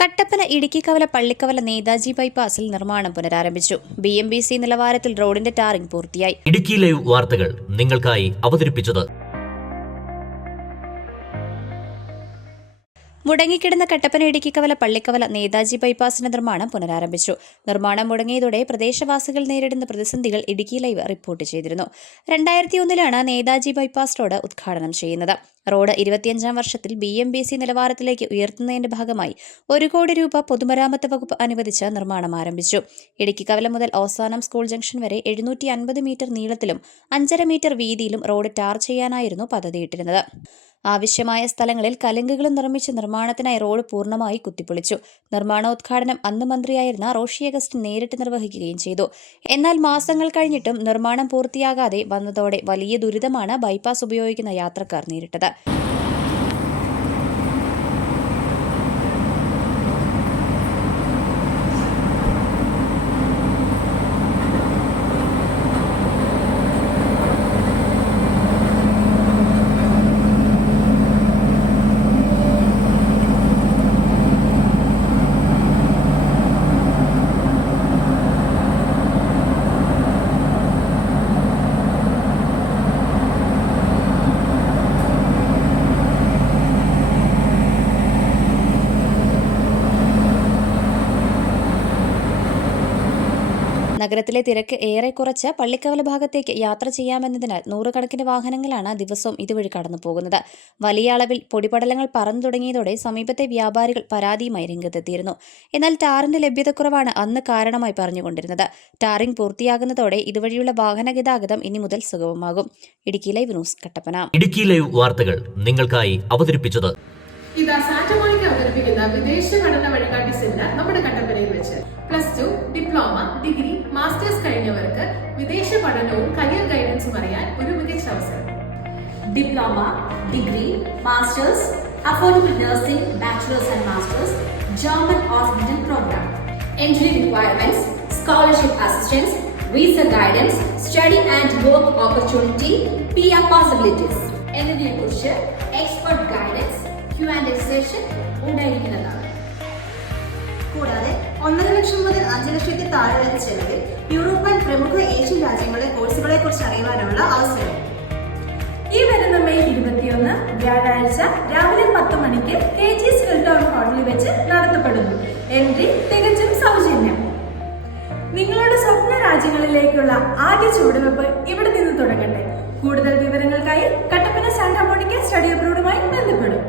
കട്ടപ്പന ഇടുക്കിക്കവല പള്ളിക്കവല നേതാജി ബൈപ്പാസിൽ നിർമ്മാണം പുനരാരംഭിച്ചു. BMBC നിലവാരത്തിൽ റോഡിന്റെ ടാറിംഗ് പൂർത്തിയായി. ഇടുക്കി ലൈവ് വാർത്തകൾ നിങ്ങൾക്കായി അവതരിപ്പിച്ചത് മുടങ്ങിക്കിടന്ന കട്ടപ്പന ഇടുക്കിക്കവല പള്ളിക്കവല നേതാജി ബൈപ്പാസിന്റെ നിർമ്മാണം പുനരാരംഭിച്ചു. നിർമ്മാണം മുടങ്ങിയതോടെ പ്രദേശവാസികൾ നേരിടുന്ന പ്രതിസന്ധികൾ ഇടുക്കി ലൈവ് റിപ്പോർട്ട് ചെയ്തിരുന്നു. 2001 നേതാജി ബൈപ്പാസ് റോഡ് ഉദ്ഘാടനം ചെയ്യുന്നത്. റോഡ് 25ാം വർഷത്തിൽ BMBC നിലവാരത്തിലേക്ക് ഉയർത്തുന്നതിന്റെ ഭാഗമായി 1 കോടി രൂപ പൊതുമരാമത്ത് വകുപ്പ് അനുവദിച്ച് നിർമ്മാണം ആരംഭിച്ചു. ഇടുക്കിക്കവല മുതൽ അവസാനം സ്കൂൾ ജംഗ്ഷൻ വരെ 750 മീറ്റർ നീളത്തിലും 5.5 മീറ്റർ വീതിയിലും റോഡ് ടാർ ചെയ്യാനായിരുന്നു പദ്ധതിയിട്ടിരുന്നത്. ആവശ്യമായ സ്ഥലങ്ങളിൽ കലുങ്കുകളും നിർമ്മിച്ച് നിർമ്മാണത്തിനായി റോഡ് പൂർണ്ണമായി കുത്തിപ്പൊളിച്ചു. നിർമ്മാണോദ്ഘാടനം അന്ന് മന്ത്രിയായിരുന്ന റോഷി അഗസ്റ്റിൻ നേരിട്ട് നിർവഹിക്കുകയും ചെയ്തു. എന്നാൽ മാസങ്ങൾ കഴിഞ്ഞിട്ടും നിർമ്മാണം പൂർത്തിയാകാതെ വന്നതോടെ വലിയ ദുരിതമാണ് ബൈപ്പാസ് ഉപയോഗിക്കുന്ന യാത്രക്കാർ നേരിട്ടത്. നഗരത്തിലെ തിരക്ക് ഏറെ കുറച്ച് പള്ളിക്കവല ഭാഗത്തേക്ക് യാത്ര ചെയ്യാമെന്നതിനാൽ നൂറുകണക്കിന് വാഹനങ്ങളാണ് ദിവസവും ഇതുവഴി കടന്നു പോകുന്നത്. വലിയ അളവിൽ പൊടിപടലങ്ങൾ പറന്നു തുടങ്ങിയതോടെ സമീപത്തെ വ്യാപാരികൾ പരാതിയുമായി രംഗത്തെത്തിയിരുന്നു. എന്നാൽ ടാറിന്റെ ലഭ്യതക്കുറവാണ് അന്ന് കാരണമായി പറഞ്ഞുകൊണ്ടിരുന്നത്. ടാറിംഗ് പൂർത്തിയാകുന്നതോടെ ഇതുവഴിയുള്ള വാഹന ഗതാഗതം ഇനി മുതൽ സുഗമമാകും. Idukki live news, Kattappana. Idukki live വാർത്തകൾ നിങ്ങൾക്കായി അവതരിപ്പിച്ചത് അവതരിപ്പിക്കുന്ന വിദേശ പഠന വഴികാട്ടി സെമിനാർ നമ്മുടെ കട്ടപ്പനയിൽ വെച്ച് +2, ഡിപ്ലോമ, ഡിഗ്രി, മാസ്റ്റേഴ്സ് കഴിഞ്ഞവർക്ക് വിദേശ പഠനവും കരിയർ ഗൈഡൻസും അറിയാൻ ഒരു മികച്ച അവസരം. Diploma, degree, masters, affordable nursing, bachelors and masters, German hospital programme, entry requirements, scholarship assistance, visa guidance, study and work opportunity, PR possibilities എന്നിവയെക്കുറിച്ച് എക്സ്പെർട്ട് ഗൈഡൻസ്, Q&A സെഷൻ ഉണ്ടായിരിക്കുന്നതാണ്. കൂടാതെ 1.5 ലക്ഷം മുതൽ 5 ലക്ഷത്തിൽ താഴെ വരെ ചെലവിൽ യൂറോപ്യൻ പ്രമുഖ ഏഷ്യൻ രാജ്യങ്ങളിലെ കോഴ്സുകളെ കുറിച്ച് അറിയുവാനുള്ള അവസരം. ഈ വരുന്ന മെയ് 21 വ്യാഴാഴ്ച രാവിലെ 10 മണിക്ക് KGS ഹിൽടൗൺ ഹോട്ടലിൽ വെച്ച് നടത്തപ്പെടുന്നു. എൻട്രി തികച്ചും സൗജന്യം. നിങ്ങളുടെ സ്വപ്ന രാജ്യങ്ങളിലേക്കുള്ള ആദ്യ ചുവടുവെപ്പ് ഇവിടെ നിന്ന് തുടങ്ങട്ടെ. കൂടുതൽ വിവരങ്ങൾക്കായി കട്ടപ്പന സാന്റാ മോണിക്ക സ്റ്റഡി അബ്രോഡുമായി ബന്ധപ്പെടും.